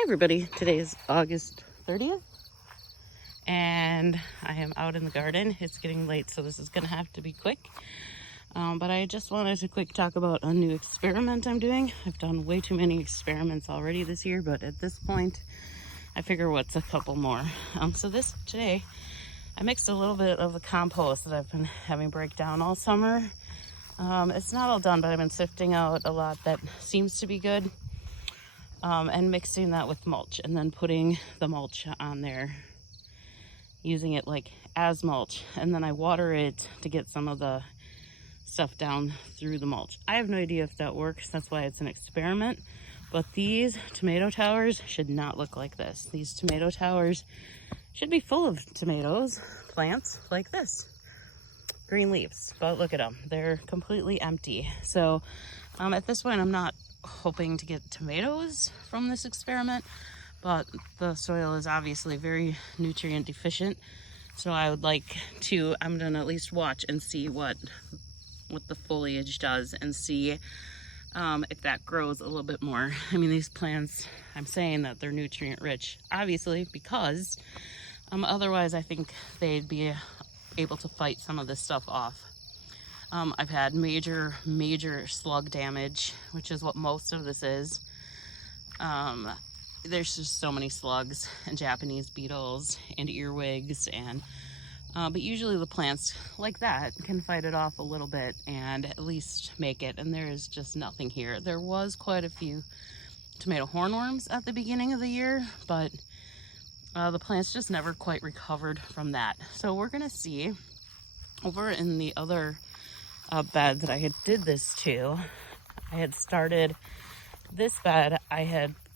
Hi everybody, today is August 30th and I am out in the garden. It's getting late, so this is gonna have to be quick. But I just wanted to quick talk about a new experiment I'm doing. I've done way too many experiments already this year, but at this point I figure what's a couple more. So today I mixed a little bit of the compost that I've been having break down all summer. It's not all done, but I've been sifting out a lot that seems to be good. And mixing that with mulch and then putting the mulch on there, using it like as mulch, and then I water it to get some of the stuff down through the mulch. I have no idea if that works, that's why it's an experiment, but these tomato towers should not look like this. These tomato towers should be full of tomatoes, plants like this, green leaves, but look at them, they're completely empty. So at this point I'm not hoping to get tomatoes from this experiment, but the soil is obviously very nutrient deficient, so I would like to, I'm gonna at least watch and see what the foliage does and see if that grows a little bit more. I mean, these plants, I'm saying that they're nutrient rich, obviously, because otherwise I think they'd be able to fight some of this stuff off. I've had major slug damage, which is what most of this is. There's just so many slugs and Japanese beetles and earwigs, and but usually the plants like that can fight it off a little bit and at least make it, and there is just nothing here. There was quite a few tomato hornworms at the beginning of the year, but the plants just never quite recovered from that. So we're gonna see over in the other bed that I had did this to. I had started this bed,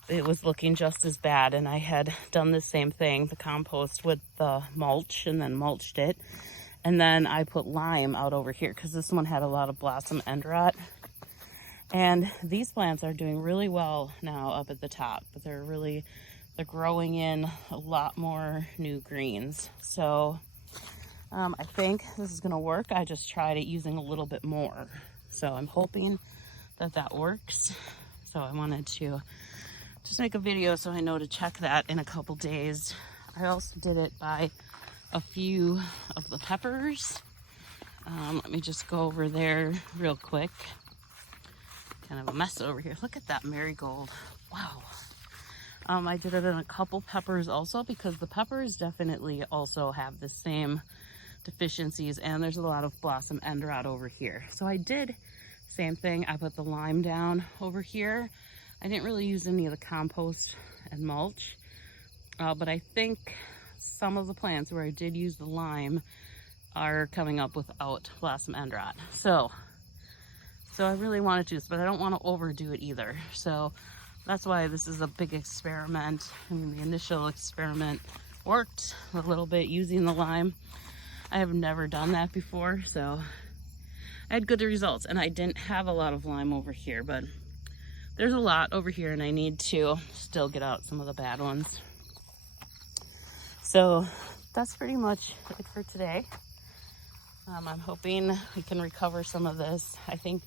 it was looking just as bad, and I had done the same thing, the compost with the mulch, and then mulched it, and then I put lime out over here because this one had a lot of blossom end rot, and these plants are doing really well now up at the top, but they're growing in a lot more new greens. So I think this is gonna work. I just tried it using a little bit more, so I'm hoping that works. So I wanted to just make a video so I know to check that in a couple days. I also did it by a few of the peppers. Let me just go over there real quick. Kind of a mess over here. Look at that marigold. Wow. I did it in a couple peppers also, because the peppers definitely also have the same deficiencies, and there's a lot of blossom end rot over here. So I did same thing. I put the lime down over here. I didn't really use any of the compost and mulch, but I think some of the plants where I did use the lime are coming up without blossom end rot. So I really want to do this, but I don't want to overdo it either. So that's why this is a big experiment. I mean, the initial experiment worked a little bit using the lime. I have never done that before, so I had good results, and I didn't have a lot of lime over here, but there's a lot over here, and I need to still get out some of the bad ones. So that's pretty much it for today. I'm hoping we can recover some of this. I think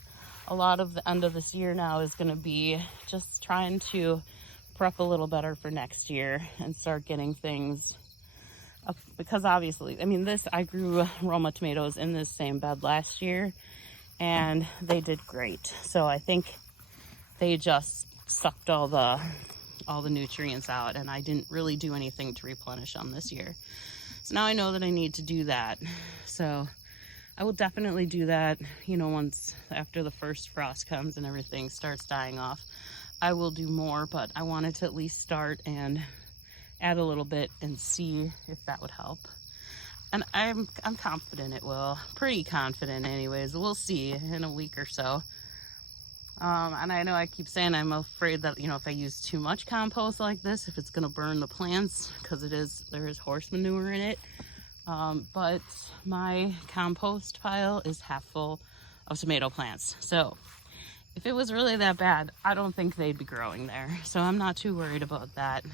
a lot of the end of this year now is going to be just trying to prep a little better for next year and start getting things up, because obviously, I mean, I grew Roma tomatoes in this same bed last year and they did great. So I think they just sucked all the nutrients out, and I didn't really do anything to replenish them this year. So now I know that I need to do that. So I will definitely do that, you know, once after the first frost comes and everything starts dying off. I will do more, but I wanted to at least start and add a little bit and see if that would help. And I'm confident it will. Pretty confident anyways. We'll see in a week or so. And I know I keep saying I'm afraid that, you know, if I use too much compost like this, if it's going to burn the plants, because there is horse manure in it. But my compost pile is half full of tomato plants. So if it was really that bad, I don't think they'd be growing there. So I'm not too worried about that.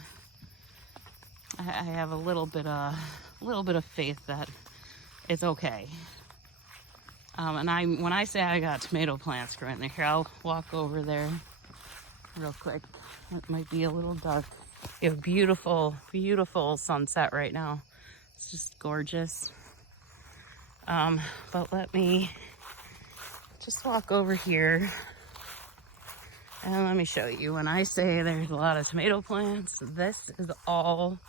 I have a little bit of faith that it's okay. And when I say I got tomato plants growing there, here, I'll walk over there real quick. It might be a little dark We have beautiful, beautiful sunset right now. It's just gorgeous. But let me just walk over here and let me show you. When I say there's a lot of tomato plants, this is all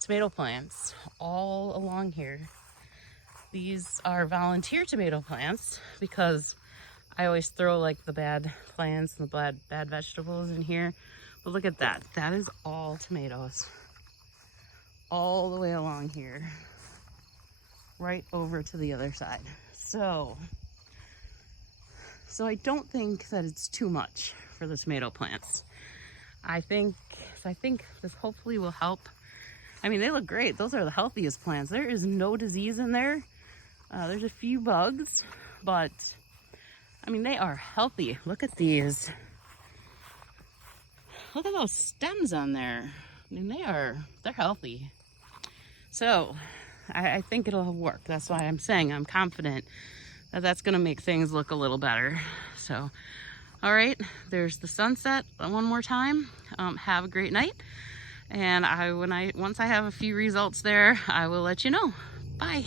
tomato plants all along here. These are volunteer tomato plants because I always throw like the bad plants and the bad vegetables in here. But look at that. That is all tomatoes. All the way along here. Right over to the other side. So I don't think that it's too much for the tomato plants. I think this hopefully will help. I mean, they look great. Those are the healthiest plants. There is no disease in there. There's a few bugs, but I mean, they are healthy. Look at these. Look at those stems on there. I mean, they're healthy. So I think it'll work. That's why I'm saying I'm confident that that's going to make things look a little better. So, all right, there's the sunset one more time. Have a great night. And once I have a few results there, I will let you know. Bye.